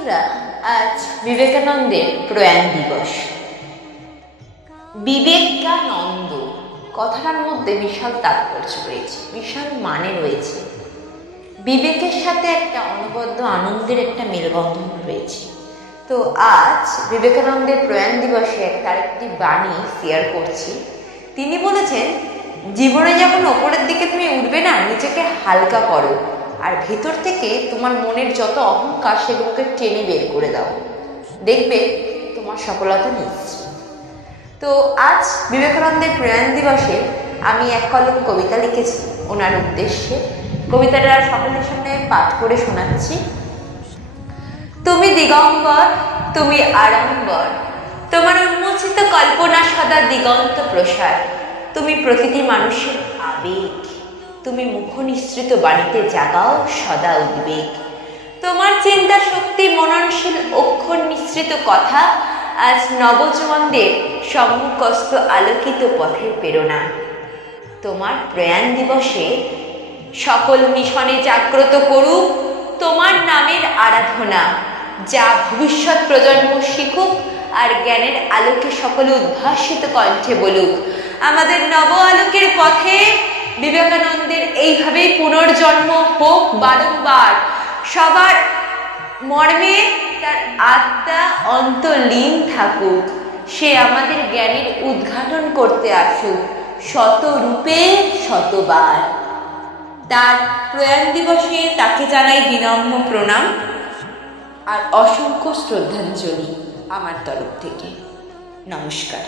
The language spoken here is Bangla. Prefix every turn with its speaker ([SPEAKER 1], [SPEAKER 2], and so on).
[SPEAKER 1] বন্ধুরা, আজ বিবেকানন্দের প্রয়াণ দিবস। বিবেকানন্দ, কথাটার মধ্যে বিশাল তাৎপর্য রয়েছে, বিশাল মানে রয়েছে। বিবেকের সাথে একটা অনবদ্য আনন্দের একটা মেলবন্ধন রয়েছে। তো আজ বিবেকানন্দের প্রয়াণ দিবসে তার একটি বাণী শেয়ার করছি। তিনি বলেছেন, জীবনে যখন ওপরের দিকে তুমি উঠবে না নিজেকে হালকা করো। আর ভেতর থেকে তোমার মনের যত অহংকার সেগুলোকে টেনে বের করে দাও। দেখবে তোমার সফলতা নিশ্চিত। তো আজ বিবেকানন্দের প্রয়াণ দিবসে আমি এক কলম কবিতা লিখেছি ওনার উদ্দেশ্যে। কবিতাটা সকলের সামনে পাঠ করে শোনাচ্ছি। তুমি দিগম্বর, তুমি আড়ম্বর, তোমার উন্মোচিত কল্পনা সদা দিগন্ত প্রসার। তুমি প্রতিটি মানুষের আবেগ। তুমি মুখ নিঃসৃত বাড়িতে জাগাও সদা উদ্বেগ। তোমার চিন্তা শক্তি মননশীল অক্ষর নিঃসৃত কথা আজ নবজওয়ানদের সম্মুখস্থ আলোকিত পথের প্রেরণা। তোমার প্রয়াণ দিবসে সকল মিশনে জাগ্রত করুক তোমার নামের আরাধনা, যা ভবিষ্যৎ প্রজন্ম শিখুক আর জ্ঞানের আলোকে সকলে উদ্ভাসিত কণ্ঠে বলুক। আমাদের নব আলোকের পথে বিবেকানন্দের এইভাবেই পুনর্জন্ম হোক বারংবার। সবার মর্মে তার আত্মা অন্তলীন থাকুক। সে আমাদের জ্ঞানের উদ্ঘাটন করতে আসুক। শতরূপে শতবার। তার প্রয়াণ দিবসে তাকে জানাই বিনম্র প্রণাম আর অসংখ্য শ্রদ্ধাঞ্জলি আমার তরফ থেকে। নমস্কার।